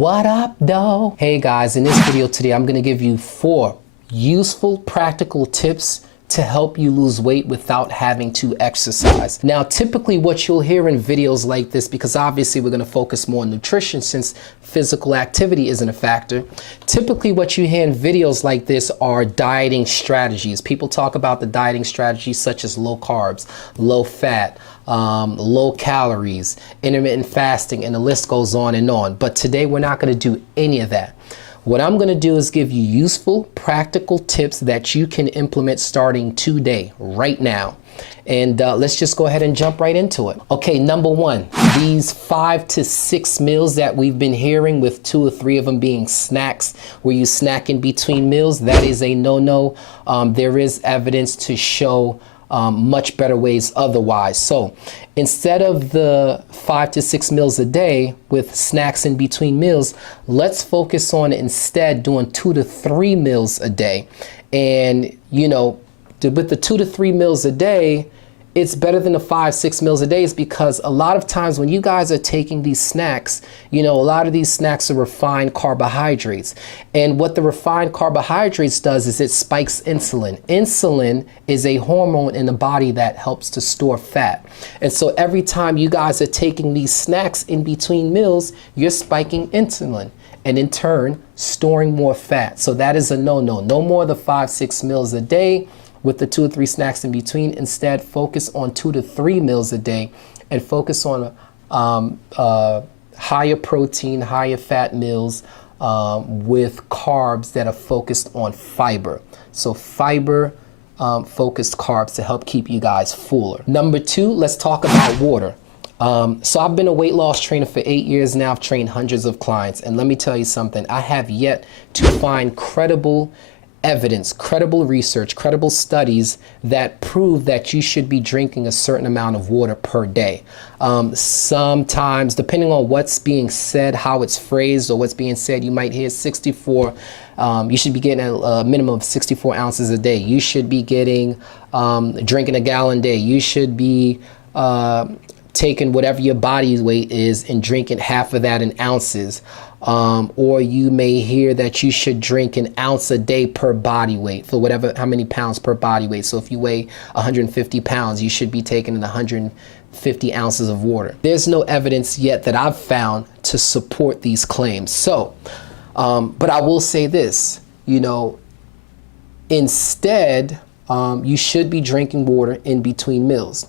What up, though? Hey guys, in this video today, I'm gonna give you 4 useful, practical tips to help you lose weight without having to exercise. Now, typically what you'll hear in videos like this, because obviously we're gonna focus more on nutrition since physical activity isn't a factor. Typically what you hear in videos like this are dieting strategies. People talk about the dieting strategies such as low carbs, low fat, low calories, intermittent fasting, and the list goes on and on. But today we're not gonna do any of that. What I'm gonna do is give you useful, practical tips that you can implement starting today, right now. And let's just go ahead and jump right into it. Okay, number 1, these 5 to 6 meals that we've been hearing, with 2 or 3 of them being snacks, where you snack in between meals, that is a no-no. There is evidence to show much better ways otherwise. So instead of the 5 to 6 meals a day with snacks in between meals, let's focus on instead doing 2 to 3 meals a day. And you know, with the 2 to 3 meals a day, it's better than the 5, 6 meals a day, is because a lot of times when you guys are taking these snacks, you know, a lot of these snacks are refined carbohydrates. And what the refined carbohydrates does is it spikes insulin. Insulin is a hormone in the body that helps to store fat. And so every time you guys are taking these snacks in between meals, you're spiking insulin, and in turn storing more fat. So that is a no-no. No more the 5, 6 meals a day with the 2 or 3 snacks in between. Instead, focus on 2 to 3 meals a day, and focus on higher protein, higher fat meals with carbs that are focused on fiber. So fiber focused carbs to help keep you guys fuller. Number 2, let's talk about water. So I've been a weight loss trainer for 8 years now. I've trained hundreds of clients, and let me tell you something. I have yet to find credible evidence, credible research, credible studies that prove that you should be drinking a certain amount of water per day. Sometimes, depending on what's being said, how it's phrased, or what's being said, you might hear 64. You should be getting a minimum of 64 ounces a day. You should be getting, drinking a gallon a day. You should be taking whatever your body weight is and drinking half of that in ounces. Or you may hear that you should drink an ounce a day per body weight, for whatever, how many pounds per body weight. So if you weigh 150 pounds, you should be taking in 150 ounces of water. There's no evidence yet that I've found to support these claims. So, but I will say this, you know, instead, you should be drinking water in between meals,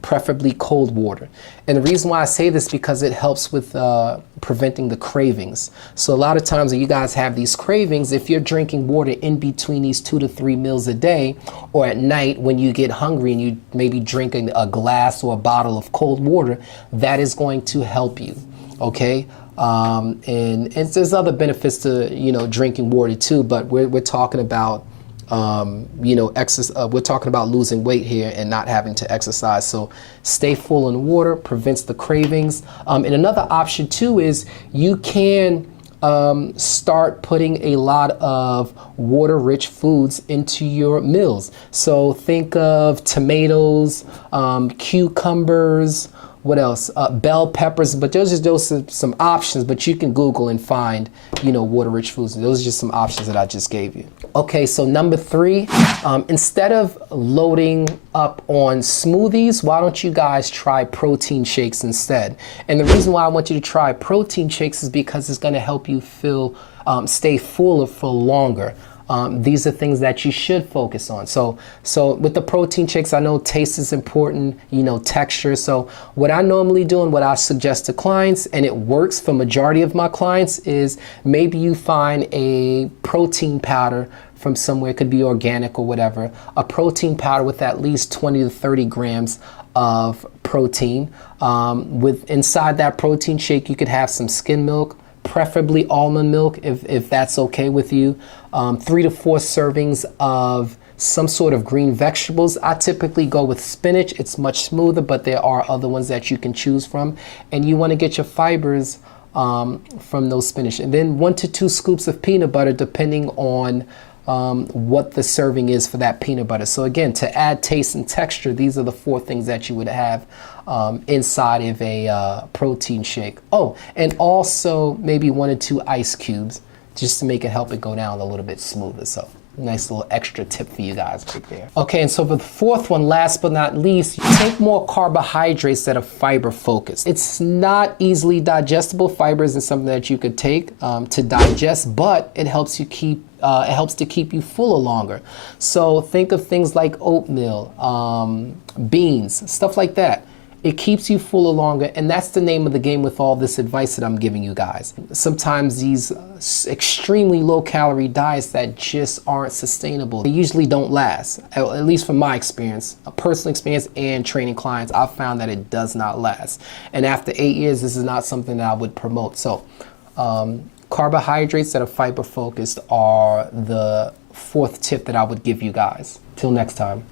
preferably cold water. And the reason why I say this, because it helps with preventing the cravings. So a lot of times when you guys have these cravings, if you're drinking water in between these 2 to 3 meals a day, or at night when you get hungry and you maybe drinking a glass or a bottle of cold water, that is going to help you, okay? And there's other benefits to, you know, drinking water too, but we're talking about you know, we're talking about losing weight here and not having to exercise. So stay full in water, prevents the cravings. And another option too is you can start putting a lot of water-rich foods into your meals. So think of tomatoes, cucumbers, what else? Bell peppers, but those are some options, but you can Google and find, you know, water-rich foods. Those are just some options that I just gave you. Okay, so number 3, instead of loading up on smoothies, why don't you guys try protein shakes instead? And the reason why I want you to try protein shakes is because it's gonna help you stay fuller for longer. These are things that you should focus on. So with the protein shakes, I know taste is important, you know, texture. So what I normally do and what I suggest to clients, and it works for majority of my clients, is maybe you find a protein powder from somewhere, it could be organic or whatever, a protein powder with at least 20 to 30 grams of protein. With inside that protein shake, you could have some skim milk, preferably almond milk if that's okay with you. 3 to 4 servings of some sort of green vegetables. I typically go with spinach. It's much smoother, but there are other ones that you can choose from. And you want to get your fibers from those spinach. And then 1 to 2 scoops of peanut butter, depending on what the serving is for that peanut butter. So again, to add taste and texture, these are the 4 things that you would have inside of a protein shake. Oh, and also maybe 1 or 2 ice cubes just to make it help it go down a little bit smoother. So nice little extra tip for you guys right there. Okay, and so for the 4th one, last but not least, take more carbohydrates that are fiber focused. It's not easily digestible. Fiber isn't something that you could take to digest, but it helps you keep it helps to keep you fuller longer. So think of things like oatmeal, beans, stuff like that. It keeps you fuller longer, and that's the name of the game with all this advice that I'm giving you guys. Sometimes these extremely low-calorie diets that just aren't sustainable, they usually don't last. At least from my experience, a personal experience and training clients, I've found that it does not last. And after 8 years, this is not something that I would promote. So carbohydrates that are fiber-focused are the 4th tip that I would give you guys. Till next time.